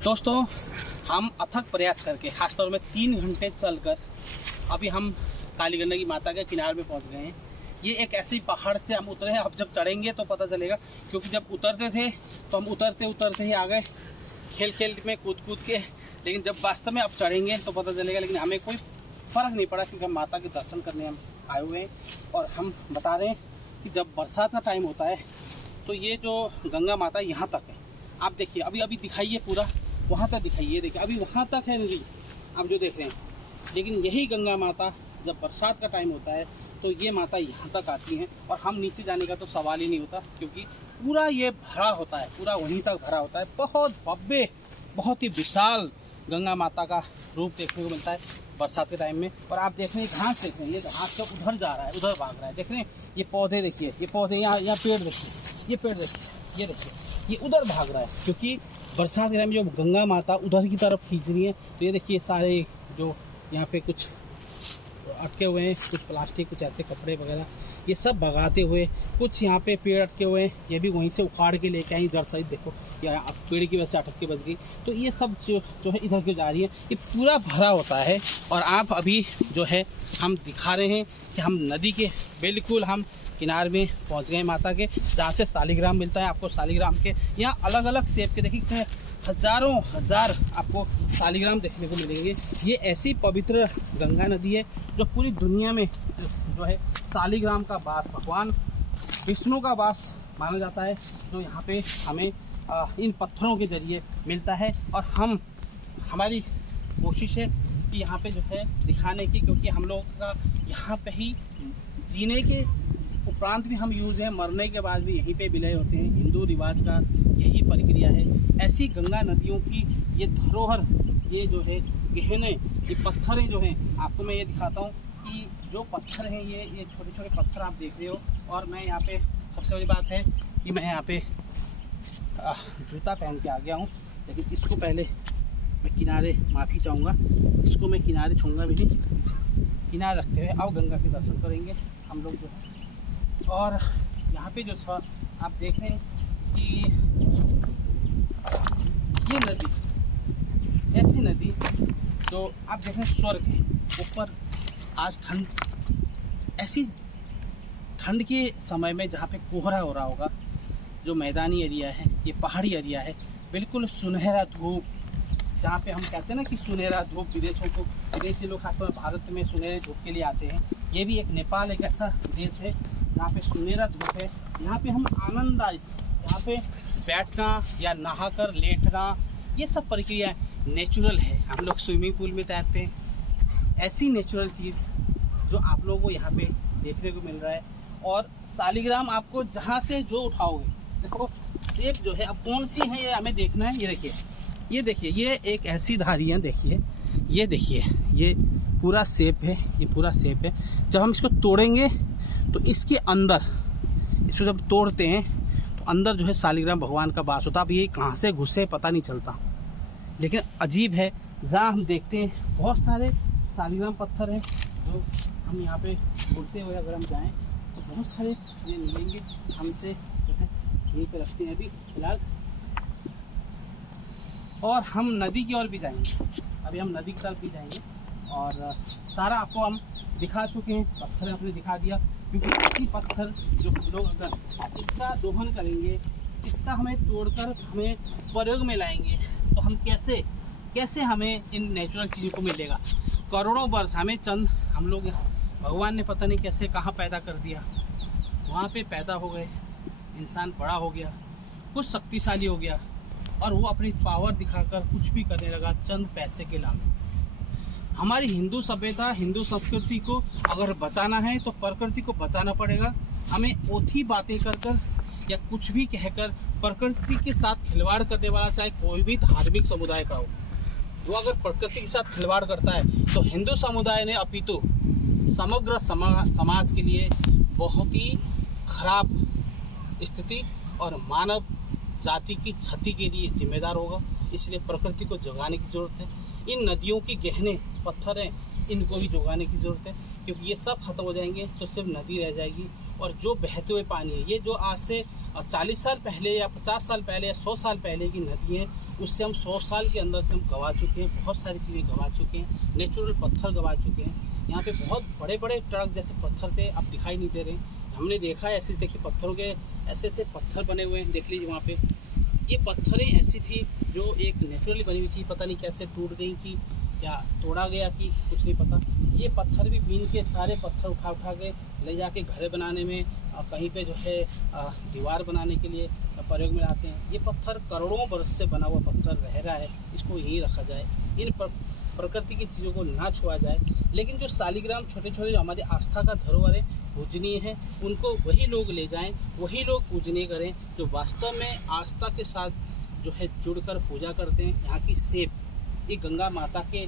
दोस्तों, हम अथक प्रयास करके खासतौर में 3 घंटे चलकर अभी हम काली गंडकी माता के किनारे में पहुंच गए हैं। ये एक ऐसी पहाड़ से हम उतरे हैं। अब जब चढ़ेंगे तो पता चलेगा, क्योंकि जब उतरते थे तो हम उतरते उतरते ही आ गए खेल खेल में कूद के, लेकिन जब वास्तव में अब चढ़ेंगे तो पता चलेगा। लेकिन हमें कोई फ़र्क नहीं पड़ा, क्योंकि हम माता के दर्शन करने हम आए हुए हैं। और हम बता रहे हैं कि जब बरसात का टाइम होता है तो ये जो गंगा माता यहाँ तक है। आप देखिए, अभी दिखाइए, पूरा वहाँ तक दिखाइए। देखिए अभी वहाँ तक है नदी, आप जो देख रहे हैं। लेकिन यही गंगा माता जब बरसात का टाइम होता है तो ये माता यहाँ तक आती हैं, और हम नीचे जाने का तो सवाल ही नहीं होता, क्योंकि पूरा ये भरा होता है, पूरा वहीं तक भरा होता है। बहुत भव्य, बहुत ही विशाल गंगा माता का रूप देखने को मिलता है बरसात के टाइम में। और आप देख रहे हैं घास, देख रहे हैं, ये घास तो उधर जा रहा है, उधर भाग रहा है। देख रहे हैं ये पौधे, देखिए ये पौधे, यहाँ पेड़ देखिए, ये पेड़ देखिए, ये देखिए, ये उधर भाग रहा है, क्योंकि बरसात के टाइम में जो गंगा माता उधर की तरफ खींच रही है। तो ये देखिए सारे जो यहाँ पे कुछ अटके हुए हैं, कुछ प्लास्टिक, कुछ ऐसे कपड़े वगैरह, ये सब भगाते हुए, कुछ यहाँ पे पेड़ अटके हुए हैं, ये भी वहीं से उखाड़ के लेके आई जड़ सहित। देखो या पेड़ की वजह से अटक के बच गई। तो ये सब जो है इधर की जा रही है, ये पूरा भरा होता है। और आप अभी जो है हम दिखा रहे हैं कि हम नदी के बिल्कुल हम किनारे में पहुँच गए माता के, जहाँ से शालिग्राम मिलता है। आपको शालिग्राम के यहाँ अलग अलग शेप के देखिए हजारों हजार आपको शालिग्राम देखने को मिलेंगे। ये ऐसी पवित्र गंगा नदी है जो पूरी दुनिया में जो है शालिग्राम का वास, भगवान विष्णु का वास माना जाता है, जो यहाँ पे हमें इन पत्थरों के जरिए मिलता है। और हमारी कोशिश है कि यहाँ पे जो है दिखाने की, क्योंकि हम लोग का यहाँ पे ही जीने के उपरांत भी हम यूज़ है, मरने के बाद भी यहीं पे विलय होते हैं। हिंदू रिवाज का यही प्रक्रिया है। ऐसी गंगा नदियों की ये धरोहर, ये जो है गहने, ये पत्थरें जो हैं, आपको मैं ये दिखाता हूँ कि जो पत्थर हैं ये छोटे छोटे पत्थर आप देख रहे हो। और मैं यहाँ पे सबसे बड़ी बात है कि मैं यहाँ पे जूता पहन के आ गया हूँ, लेकिन इसको पहले मैं किनारे, माफ़ी चाहूँगा, इसको मैं किनारे छूँगा भी नहीं। किनारे रखते हुए अब गंगा के दर्शन करेंगे हम लोग जो है। और यहाँ पे जो था आप देख रहे हैं कि ये नदी, ऐसी नदी जो आप देख रहे हैं स्वर्ग है ऊपर। आज ठंड, ऐसी ठंड के समय में जहाँ पे कोहरा हो रहा होगा, जो मैदानी एरिया है, ये पहाड़ी एरिया है, बिल्कुल सुनहरा धूप, जहाँ पे हम कहते हैं ना कि सुनहरा धूप, विदेशी लोग खासतौर भारत में सुनहरे धूप के लिए आते हैं। ये भी एक नेपाल एक ऐसा देश है जहाँ पे सुनहरा धूप है। यहाँ पे हम आनंददायक, यहाँ पे बैठना या नहाकर लेटना, ये सब प्रक्रिया नेचुरल है। हम लोग स्विमिंग पूल में तैरते हैं, ऐसी नेचुरल चीज़ जो आप लोगों को यहाँ पे देखने को मिल रहा है। और शालिग्राम आपको जहाँ से जो उठाओगे, देखो शेप जो है अब कौन सी है ये हमें देखना है। ये देखिए, ये देखिए, ये एक ऐसी धारी है, देखिए, ये देखिए, ये पूरा शेप है, ये पूरा शेप है। जब हम इसको तोड़ेंगे तो इसके अंदर, इसको जब तोड़ते हैं तो अंदर जो है शालिग्राम भगवान का वास होता है। अब ये कहाँ से घुसे पता नहीं चलता, लेकिन अजीब है। जहाँ हम देखते हैं बहुत सारे शालिग्राम पत्थर हैं, जो हम यहाँ पे घुसते हुए अगर हम जाएँ तो बहुत सारे ये मिलेंगे हमसे, जो है यहीं पे रखते हैं अभी फिलहाल। और हम नदी की ओर भी जाएंगे, अभी हम नदी की तरफ भी जाएंगे। और सारा आपको हम दिखा चुके हैं, पत्थर आपने दिखा दिया, क्योंकि ऐसी पत्थर जो लोग अगर इसका दोहन करेंगे, इसका हमें तोड़कर हमें प्रयोग में लाएंगे, तो हम कैसे हमें इन नेचुरल चीज़ों को मिलेगा। करोड़ों वर्ष हमें चंद, हम लोग भगवान ने पता नहीं कैसे कहाँ पैदा कर दिया, वहाँ पे पैदा हो गए, इंसान बड़ा हो गया, कुछ शक्तिशाली हो गया, और वो अपनी पावर दिखाकर कुछ भी करने लगा चंद पैसे के लालच से। हमारी हिंदू सभ्यता, हिंदू संस्कृति को अगर बचाना है तो प्रकृति को बचाना पड़ेगा। हमें ओथी बातें कर या कुछ भी कहकर प्रकृति के साथ खिलवाड़ करने वाला, चाहे कोई भी धार्मिक समुदाय का हो, वो अगर प्रकृति के साथ खिलवाड़ करता है तो हिंदू समुदाय ने अपितु समग्र समाज के लिए बहुत ही खराब स्थिति और मानव जाति की क्षति के लिए जिम्मेदार होगा। इसलिए प्रकृति को जगाने की ज़रूरत है। इन नदियों की गहने पत्थर हैं, इनको भी जगाने की ज़रूरत है, क्योंकि ये सब खत्म हो जाएंगे तो सिर्फ नदी रह जाएगी। और जो बहते हुए पानी है, ये जो आज से 40 साल पहले या 50 साल पहले या 100 साल पहले की नदी है, उससे हम 100 साल के अंदर से हम गंवा चुके हैं। बहुत सारी चीज़ें गंवा चुके हैं, नेचुरल पत्थर गंवा चुके हैं। यहाँ पे बहुत बड़े बड़े ट्रक जैसे पत्थर थे, अब दिखाई नहीं दे रहे। हमने देखा है ऐसे, देखिए पत्थरों के ऐसे ऐसे पत्थर बने हुए हैं, देख लीजिए वहाँ पे। ये पत्थरें ऐसी थी जो एक नेचुरली बनी हुई थी, पता नहीं कैसे टूट गई कि या तोड़ा गया कि कुछ नहीं पता। ये पत्थर भी बीन के सारे पत्थर उठा उठा के ले जाके घर बनाने में, कहीं पे जो है दीवार बनाने के लिए प्रयोग में लाते हैं। ये पत्थर करोड़ों वर्ष से बना हुआ पत्थर रह रहा है, इसको यहीं रखा जाए, इन प्रकृति की चीज़ों को ना छुआ जाए। लेकिन जो शालिग्राम छोटे छोटे जो हमारी आस्था का धरोहर है, पूजनीय है, उनको वही लोग ले जाएं, वही लोग पूजनीय करें जो वास्तव में आस्था के साथ जो है जुड़कर पूजा करते हैं। यहाँ की सेब, ये गंगा माता के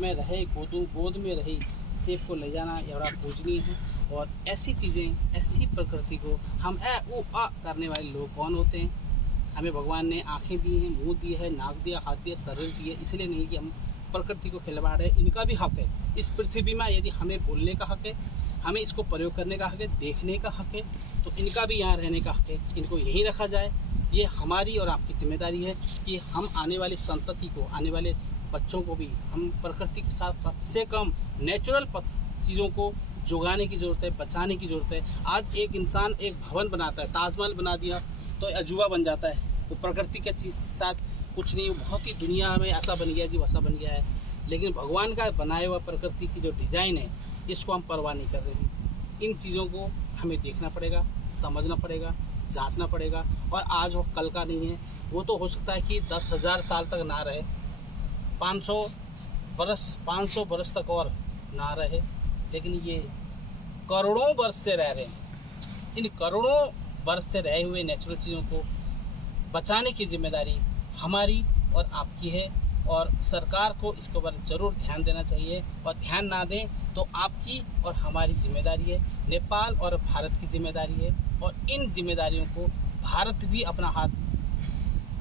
में रहे, गोद में रही सेब को ले जाना ये बड़ा पूजनीय है। और ऐसी चीज़ें, ऐसी प्रकृति को हम करने वाले लोग कौन होते हैं? हमें भगवान ने आँखें दी हैं, मुंह दिए है, नाक दिया, हाथ दिया, शरीर दिए, इसलिए नहीं कि हम प्रकृति को खिलवाड़ रहे। इनका भी हक है इस पृथ्वी में। यदि हमें बोलने का हक है, हमें इसको प्रयोग करने का हक है, देखने का हक है, तो इनका भी यहाँ रहने का हक है। इनको यहीं रखा जाए। ये हमारी और आपकी जिम्मेदारी है कि हम आने वाली संतति को, आने वाले बच्चों को भी हम प्रकृति के साथ कम से कम नेचुरल चीज़ों को जुगाने की ज़रूरत है, बचाने की ज़रूरत है। आज एक इंसान एक भवन बनाता है, ताजमहल बना दिया तो अजूबा बन जाता है, वो प्रकृति के चीज़ साथ कुछ नहीं, बहुत ही दुनिया में ऐसा बन गया जी, वैसा बन गया है। लेकिन भगवान का बनाया हुआ प्रकृति की जो डिज़ाइन है, इसको हम परवाह नहीं कर रहे हैं। इन चीज़ों को हमें देखना पड़ेगा, समझना पड़ेगा, जांचना पड़ेगा। और आज वो कल का नहीं है, वो तो हो सकता है कि 10,000 साल तक ना रहे, 500 बरस तक और ना रहे, लेकिन ये करोड़ों वर्ष से रह रहे हैं। इन करोड़ों वर्ष से रहे हुए नेचुरल चीज़ों को बचाने की जिम्मेदारी हमारी और आपकी है। और सरकार को इसके ऊपर ज़रूर ध्यान देना चाहिए, और ध्यान ना दें तो आपकी और हमारी जिम्मेदारी है, नेपाल और भारत की जिम्मेदारी है। और इन जिम्मेदारियों को भारत भी अपना हाथ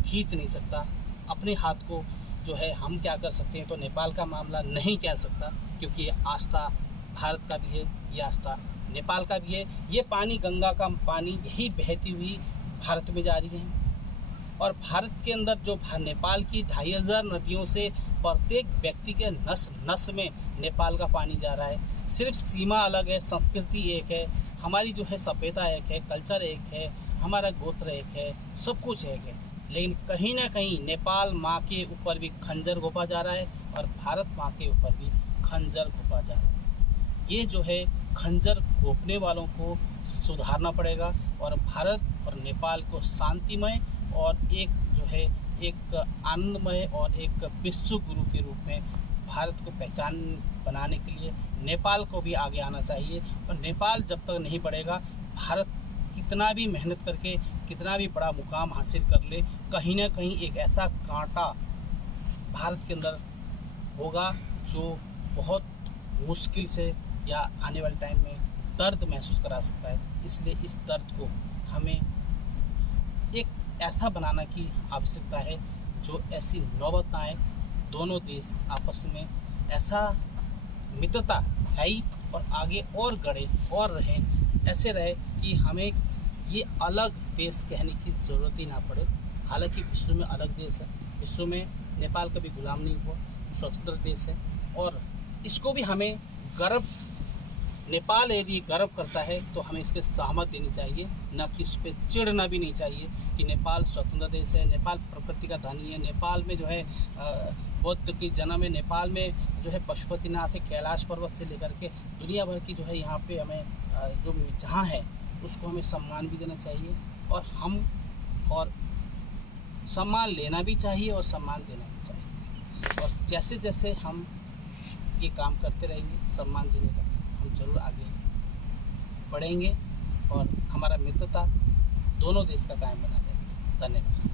खींच नहीं सकता। अपने हाथ को जो है हम क्या कर सकते हैं, तो नेपाल का मामला नहीं कह सकता, क्योंकि ये आस्था भारत का भी है, ये आस्था नेपाल का भी है। ये पानी, गंगा का पानी, यही बहती हुई भारत में जा रही है। और भारत के अंदर जो नेपाल की 2500 नदियों से प्रत्येक व्यक्ति के नस नस में नेपाल का पानी जा रहा है। सिर्फ सीमा अलग है, संस्कृति एक है, हमारी जो है सभ्यता एक है, कल्चर एक है, हमारा गोत्र एक है, सब कुछ एक है। लेकिन कहीं ना कहीं नेपाल माँ के ऊपर भी खंजर घोंपा जा रहा है, और भारत माँ के ऊपर भी खंजर घोंपा जा रहा है। ये जो है खंजर घोंपने वालों को सुधारना पड़ेगा, और भारत और नेपाल को शांतिमय और एक जो है एक आनंदमय और एक विश्व गुरु के रूप में भारत को पहचान बनाने के लिए नेपाल को भी आगे आना चाहिए। और नेपाल जब तक नहीं बढ़ेगा, भारत कितना भी मेहनत करके कितना भी बड़ा मुकाम हासिल कर ले, कहीं ना कहीं एक ऐसा कांटा भारत के अंदर होगा जो बहुत मुश्किल से या आने वाले टाइम में दर्द महसूस करा सकता है। इसलिए इस दर्द को हमें एक ऐसा बनाना की आवश्यकता है जो ऐसी नौबत ना आए, दोनों देश आपस में ऐसा मित्रता है ही, और आगे और गढ़े और रहें, ऐसे रहे कि हमें ये अलग देश कहने की ज़रूरत ही ना पड़े। हालांकि विश्व में अलग देश है, विश्व में नेपाल कभी गुलाम नहीं हुआ, स्वतंत्र देश है। और इसको भी हमें गर्व, नेपाल यदि गर्व करता है तो हमें इसके सहमत देनी चाहिए, न कि उस पर चिढ़ना भी नहीं चाहिए कि नेपाल स्वतंत्र देश है, नेपाल प्रकृति का धनी है, नेपाल में जो है बुद्ध की जन्म है, नेपाल में जो है पशुपतिनाथ है, कैलाश पर्वत से लेकर के दुनिया भर की जो है यहाँ पे हमें जो जहाँ है उसको हमें सम्मान भी देना चाहिए, और सम्मान लेना भी चाहिए और सम्मान देना भी चाहिए। और जैसे जैसे हम ये काम करते रहेंगे सम्मान देने का, हम जरूर आगे बढ़ेंगे और हमारा मित्रता दोनों देश का कायम बना देंगे। धन्यवाद।